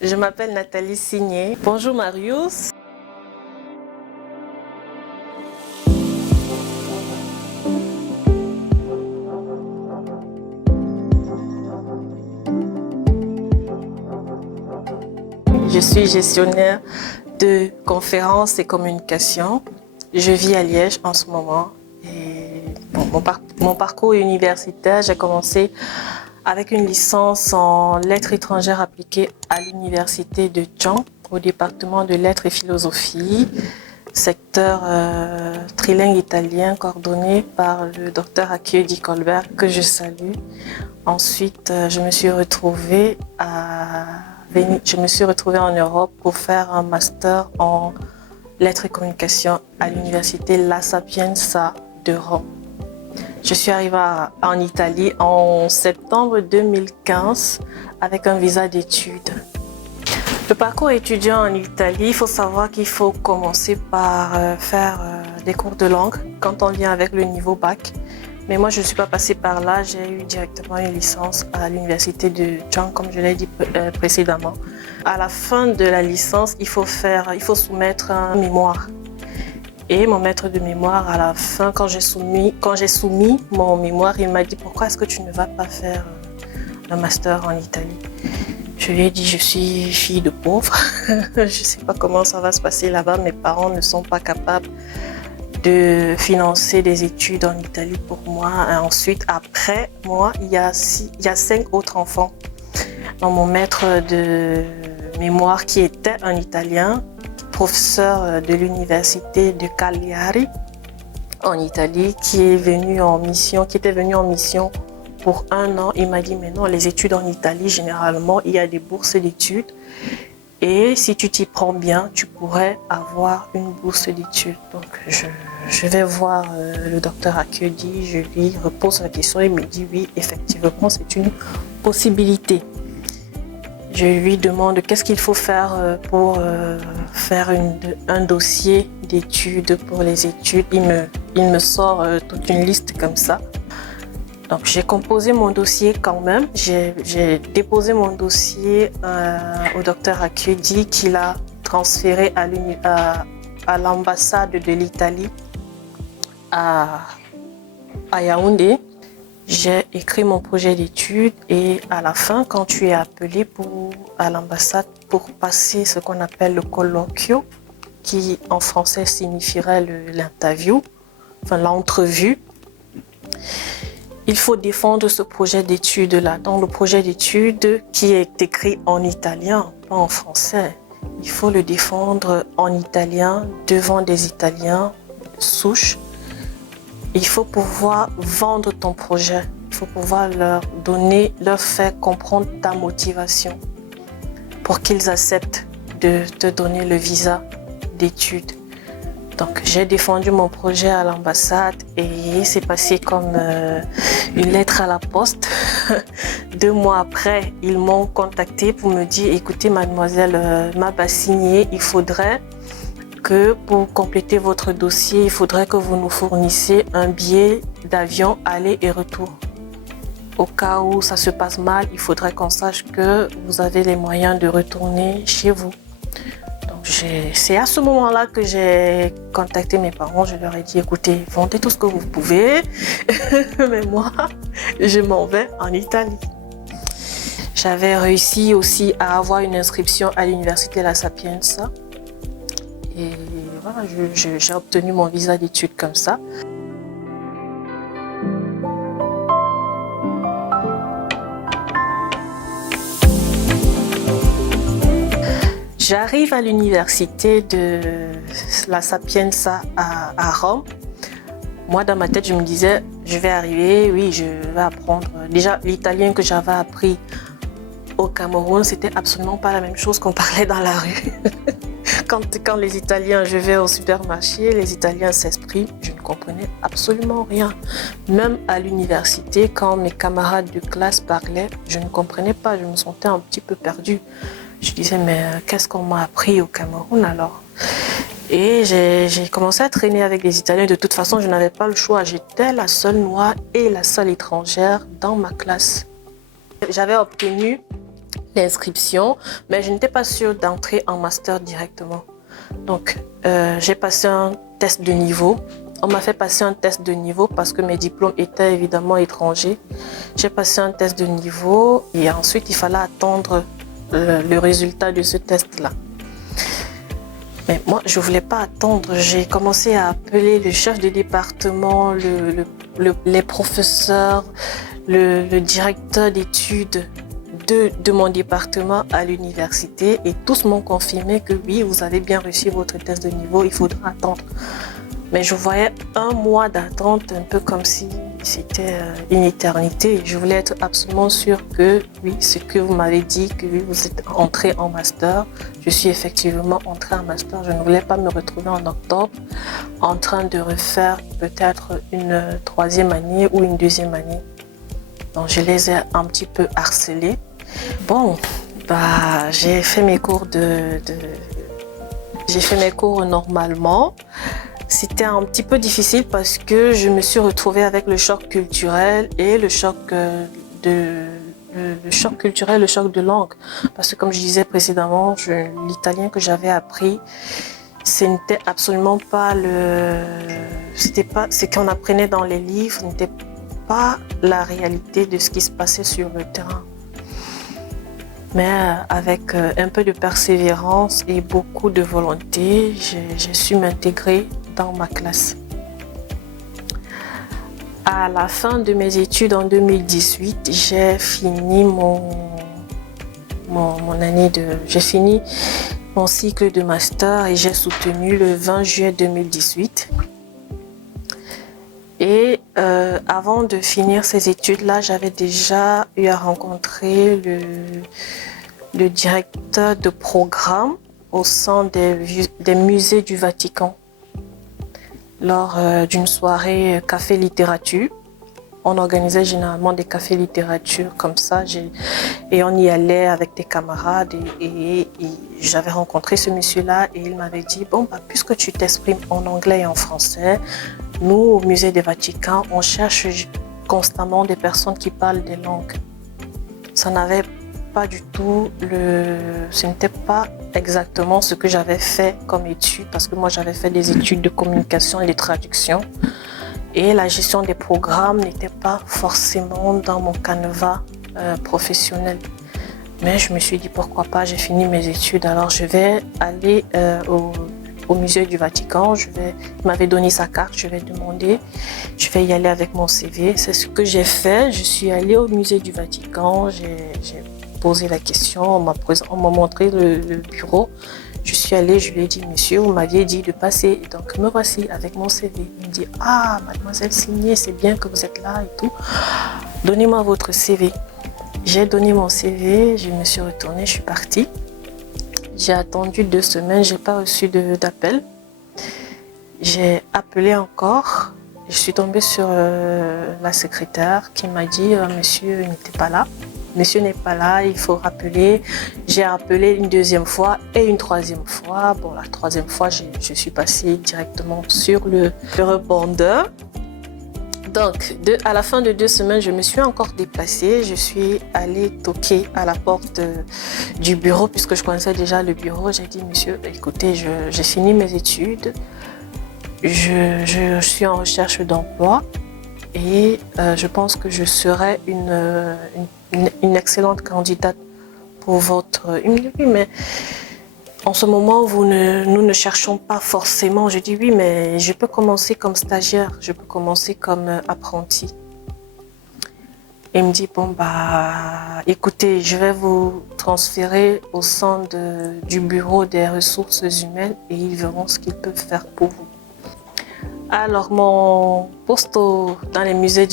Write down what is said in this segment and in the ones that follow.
Je m'appelle Nathalie Signé. Bonjour Marius. Je suis gestionnaire de conférences et communications. Je vis à Liège en ce moment. Et bon, mon parcours universitaire, j'ai commencé avec une licence en lettres étrangères appliquées à l'université de Caen, au département de lettres et philosophie, secteur trilingue italien coordonné par le docteur Akio Di Colbert, que je salue. Ensuite, je me suis retrouvée en Europe pour faire un master en lettres et communications à l'université La Sapienza de Rome. Je suis arrivée en Italie en septembre 2015 avec un visa d'études. Le parcours étudiant en Italie, il faut savoir qu'il faut commencer par faire des cours de langue quand on vient avec le niveau bac. Mais moi, je ne suis pas passée par là. J'ai eu directement une licence à l'université de Caen, comme je l'ai dit précédemment. À la fin de la licence, il faut soumettre un mémoire. Et mon maître de mémoire, à la fin, quand j'ai soumis mon mémoire, il m'a dit « Pourquoi est-ce que tu ne vas pas faire un master en Italie ?» Je lui ai dit « Je suis fille de pauvre. Je ne sais pas comment ça va se passer là-bas. Mes parents ne sont pas capables de financer des études en Italie pour moi. Et ensuite, après moi, il y a 5 autres enfants. Donc, mon maître de mémoire, qui était un Italien, professeur de l'université de Cagliari en Italie, qui était venu en mission pour 1 an, il m'a dit « Mais non, les études en Italie, généralement, il y a des bourses d'études. Et si tu t'y prends bien, tu pourrais avoir une bourse d'études. » Donc, je vais voir le docteur Akedi, je lui repose la question, il me dit oui, effectivement, c'est une possibilité. Je lui demande qu'est-ce qu'il faut faire pour faire un dossier d'études pour les études. Il me sort toute une liste comme ça. Donc, j'ai composé mon dossier quand même. J'ai déposé mon dossier au docteur Akedi qui l'a transféré à l'ambassade de l'Italie à Yaoundé. J'ai écrit mon projet d'études et à la fin, quand tu es appelé à l'ambassade pour passer ce qu'on appelle le colloquio, qui en français signifierait l'interview, enfin l'entrevue, il faut défendre ce projet d'études-là. Donc le projet d'études qui est écrit en italien, pas en français, il faut le défendre en italien devant des Italiens souches. Il faut pouvoir vendre ton projet. Il faut pouvoir leur faire comprendre ta motivation pour qu'ils acceptent de te donner le visa d'études. Donc, j'ai défendu mon projet à l'ambassade et c'est passé comme une lettre à la poste. 2 mois après, ils m'ont contacté pour me dire « Écoutez, mademoiselle m'a signé, il faudrait que pour compléter votre dossier, il faudrait que vous nous fournissiez un billet d'avion aller et retour. Au cas où ça se passe mal, il faudrait qu'on sache que vous avez les moyens de retourner chez vous. » Donc c'est à ce moment-là que j'ai contacté mes parents. Je leur ai dit « Écoutez, vendez tout ce que vous pouvez, mais moi, je m'en vais en Italie. » J'avais réussi aussi à avoir une inscription à l'université La Sapienza. Et voilà, j'ai obtenu mon visa d'études comme ça. J'arrive à l'université de La Sapienza à Rome. Moi, dans ma tête, je me disais, je vais arriver, oui, je vais apprendre. Déjà, l'italien que j'avais appris au Cameroun, c'était absolument pas la même chose qu'on parlait dans la rue. Quand les Italiens, je vais au supermarché, les Italiens s'expriment, je ne comprenais absolument rien. Même à l'université, quand mes camarades de classe parlaient, je ne comprenais pas, je me sentais un petit peu perdue. Je disais, mais qu'est-ce qu'on m'a appris au Cameroun alors? Et j'ai commencé à traîner avec les Italiens. De toute façon, je n'avais pas le choix. J'étais la seule noire et la seule étrangère dans ma classe. J'avais obtenu l'inscription, mais je n'étais pas sûre d'entrer en master directement. Donc, j'ai passé un test de niveau. On m'a fait passer un test de niveau parce que mes diplômes étaient évidemment étrangers. J'ai passé un test de niveau et ensuite, il fallait attendre le résultat de ce test-là. Mais moi, je ne voulais pas attendre. J'ai commencé à appeler le chef de département, les professeurs, le directeur d'études de mon département à l'université et tous m'ont confirmé que oui, vous avez bien reçu votre test de niveau, il faudra attendre. Mais je voyais un mois d'attente un peu comme si c'était une éternité. Je voulais être absolument sûre que oui, ce que vous m'avez dit, que oui, vous êtes entré en master. Je suis effectivement entrée en master. Je ne voulais pas me retrouver en octobre en train de refaire peut-être une troisième année ou une deuxième année. Donc je les ai un petit peu harcelés. Bon, j'ai fait mes cours j'ai fait mes cours normalement. C'était un petit peu difficile parce que je me suis retrouvée avec le choc culturel et le choc culturel, le choc de langue. Parce que comme je disais précédemment, l'italien que j'avais appris, ce n'était absolument pas ce qu'on apprenait dans les livres, n'était pas la réalité de ce qui se passait sur le terrain. Mais avec un peu de persévérance et beaucoup de volonté, j'ai su m'intégrer dans ma classe. À la fin de mes études en 2018, j'ai fini j'ai fini mon cycle de master et j'ai soutenu le 20 juillet 2018. Et avant de finir ces études-là, j'avais déjà eu à rencontrer le directeur de programme au sein des musées du Vatican. Lors d'une soirée café littérature, on organisait généralement des cafés littérature comme ça et on y allait avec des camarades et j'avais rencontré ce monsieur-là et il m'avait dit puisque tu t'exprimes en anglais et en français, nous au musée du Vatican, on cherche constamment des personnes qui parlent des langues. Ça n'avait pas du tout ce n'était pas exactement ce que j'avais fait comme étude parce que moi j'avais fait des études de communication et de traduction et la gestion des programmes n'était pas forcément dans mon canevas professionnel. Mais je me suis dit pourquoi pas, j'ai fini mes études, alors je vais aller au musée du Vatican. Il m'avait donné sa carte, je vais y aller avec mon CV. C'est ce que j'ai fait, je suis allée au musée du Vatican, j'ai posé la question, on m'a montré le bureau. Je suis allée, je lui ai dit, monsieur, vous m'aviez dit de passer, donc me voici avec mon CV. Il me dit, mademoiselle Signé, c'est bien que vous êtes là et tout. Donnez-moi votre CV. J'ai donné mon CV, je me suis retournée, je suis partie. J'ai attendu 2 semaines, je n'ai pas reçu d'appel. J'ai appelé encore. Je suis tombée sur la secrétaire qui m'a dit monsieur n'était pas là. Monsieur n'est pas là, il faut rappeler. J'ai appelé une 2e fois et une 3e fois. Bon, la 3e fois, je suis passée directement sur le répondeur. Donc, à la fin de 2 semaines, je me suis encore déplacée. Je suis allée toquer à la porte du bureau puisque je connaissais déjà le bureau. J'ai dit, monsieur, écoutez, j'ai fini mes études. Je suis en recherche d'emploi et je pense que je serai une excellente candidate pour votre... Il me dit, oui, mais en ce moment, nous ne cherchons pas forcément. Je dis, oui, mais je peux commencer comme stagiaire, je peux commencer comme apprenti. Il me dit, écoutez, je vais vous transférer au sein du bureau des ressources humaines et ils verront ce qu'ils peuvent faire pour vous. Alors, mon poste dans les musées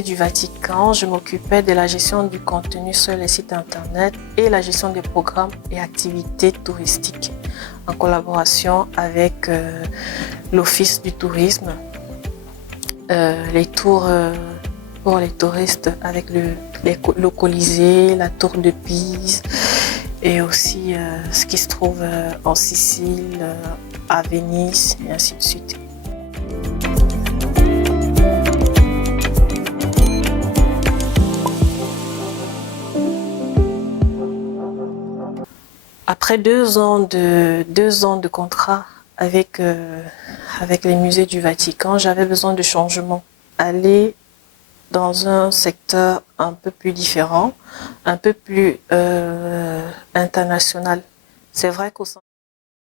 du Vatican, je m'occupais de la gestion du contenu sur les sites internet et la gestion des programmes et activités touristiques en collaboration avec l'Office du tourisme, les tours pour les touristes avec le Colisée, la tour de Pise et aussi ce qui se trouve en Sicile, à Venise et ainsi de suite. Après deux ans de contrat avec les musées du Vatican, j'avais besoin de changement. Aller dans un secteur un peu plus différent, un peu plus international. C'est vrai qu'au sein